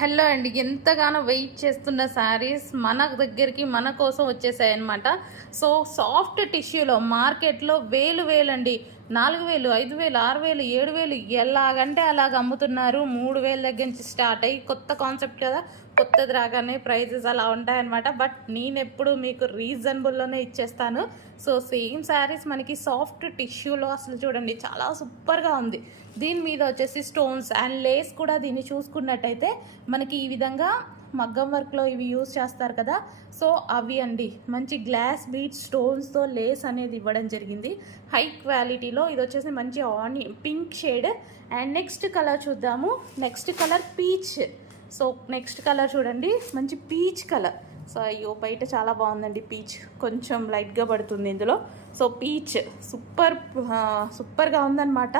Hello అండి. ఎంతగానో wait చేస్తున్న శారీస్ మన దగ్గరికి మన కోసం వచ్చేసాయి అనమాట సో సాఫ్ట్ టిష్యూలో మార్కెట్లో వేలు వేలండి. నాలుగు వేలు ఐదు వేలు ఆరు వేలు ఏడు వేలు ఎలాగంటే అలాగ అమ్ముతున్నారు. మూడు వేల దగ్గర నుంచి స్టార్ట్ అయ్యి కొత్త కాన్సెప్ట్ కదా కొత్తది రాగానే ప్రైజెస్ అలా ఉంటాయన్నమాట. బట్ నేను ఎప్పుడు మీకు రీజనబుల్లోనే ఇచ్చేస్తాను. సో సేమ్ శారీస్ మనకి సాఫ్ట్ టిష్యూలో అసలు చూడండి చాలా సూపర్గా ఉంది. దీని మీద వచ్చేసి స్టోన్స్ అండ్ లేస్ కూడా దీన్ని చూసుకున్నట్టయితే మనకి ఈ విధంగా మగ్గం వర్క్లో ఇవి యూస్ చేస్తారు కదా. సో అవి అండి. మంచి గ్లాస్ బీట్ స్టోన్స్తో లేస్ అనేది ఇవ్వడం జరిగింది. హై క్వాలిటీలో ఇది వచ్చేసి మంచి ఆని pink shade. And next colour చూద్దాము. Next colour peach. So next colour చూడండి. మంచి పీచ్ కలర్. సో అయ్యో బయట చాలా బాగుందండి పీచ్. కొంచెం లైట్గా పడుతుంది ఇందులో. So peach. సూపర్ సూపర్గా ఉందన్నమాట.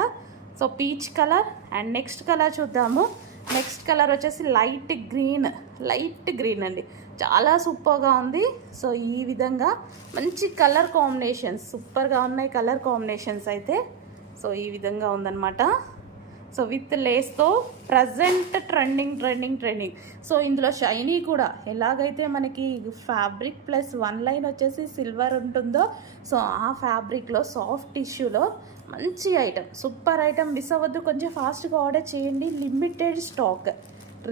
So peach colour. And next colour చూద్దాము. నెక్స్ట్ కలర్ వచ్చేసి లైట్ గ్రీన్ లైట్ గ్రీన్ అండి. చాలా సూపర్గా ఉంది. సో ఈ విధంగా మంచి కలర్ కాంబినేషన్స్ సూపర్గా ఉన్నాయి కలర్ కాంబినేషన్స్ అయితే. సో ఈ విధంగా ఉందన్నమాట. So with లేస్తో present trending trending trending so ఇందులో షైనీ కూడా. ఎలాగైతే మనకి ఫ్యాబ్రిక్ ప్లస్ వన్ లైన్ వచ్చేసి సిల్వర్ ఉంటుందో సో ఆ ఫ్యాబ్రిక్లో సాఫ్ట్ టిష్యూలో మంచి ఐటమ్ సూపర్ ఐటమ్ మిస్ అవ్వద్దు కొంచెం ఫాస్ట్గా ఆర్డర్ చేయండి. లిమిటెడ్ స్టాక్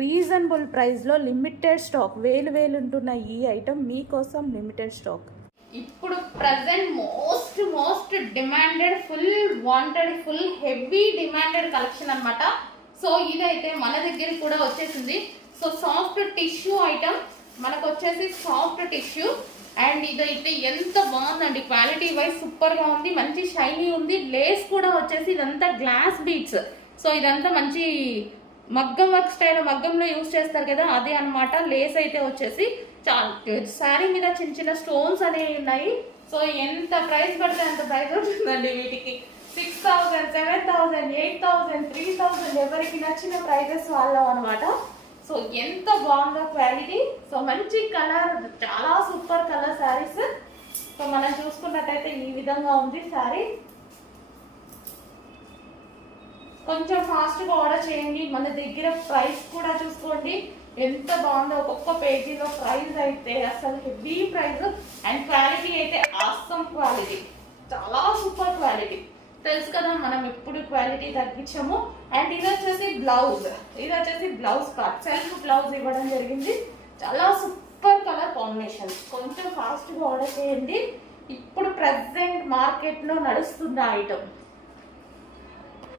రీజనబుల్ ప్రైస్లో లిమిటెడ్ స్టాక్ వేలు వేలు ఉంటున్న ఈ ఐటెం మీకోసం లిమిటెడ్ స్టాక్ ఇప్పుడు present most most demanded full wanted full heavy demanded collection అనమాట సో ఇదైతే మన దగ్గర కూడా వచ్చేసింది. సో సాఫ్ట్ టిష్యూ ఐటమ్ మనకు వచ్చేసి సాఫ్ట్ టిష్యూ అండ్ ఇదైతే ఎంత బాగుందండి. క్వాలిటీ వైజ్ సూపర్గా ఉంది. మంచి షైనీ ఉంది. లేస్ కూడా వచ్చేసి ఇదంతా గ్లాస్ బీట్స్ సో ఇదంతా మంచి మగ్గం వర్క్ స్టైల్ మగ్గంలో యూజ్ చేస్తారు కదా అదే అన్నమాట. లేస్ అయితే వచ్చేసి చాలా. శారీ మీద చిన్న చిన్న స్టోన్స్ అనేవి ఉన్నాయి. సో ఎంత ప్రైస్ పడితే అంత ప్రైస్ ఉంటుందండి వీటికి. Six thousand seven thousand eight thousand three thousand ఎవరికి నచ్చిన ప్రైజెస్ వాళ్ళం అనమాట సో ఎంత బాగుందో క్వాలిటీ. సో మంచి కలర్ చాలా సూపర్ కలర్ శారీస్ సో మనం చూసుకున్నట్టయితే ఈ విధంగా ఉంది శారీ కొంచెం ఫాస్ట్గా ఆర్డర్ చేయండి. మన దగ్గర ప్రైస్ కూడా చూసుకోండి. ఎంత బాగుందో. ఒక్కొక్క పేజీలో ప్రైస్ అయితే అసలు హెవీ ప్రైస్ అండ్ క్వాలిటీ అయితే ఆసమ్ క్వాలిటీ చాలా సూపర్ క్వాలిటీ తెలుసు కదా మనం ఎప్పుడు క్వాలిటీ తగ్గించాము. అండ్ ఇది వచ్చేసి బ్లౌజ్ ఇది వచ్చేసి బ్లౌజ్ పార్ట్ సెల్ఫ్ బ్లౌజ్ ఇవ్వడం జరిగింది. చాలా సూపర్ కలర్ కాంబినేషన్ కొంచెం ఫాస్ట్గా ఆర్డర్ చేయండి. ఇప్పుడు ప్రజెంట్ మార్కెట్లో నడుస్తున్న ఐటమ్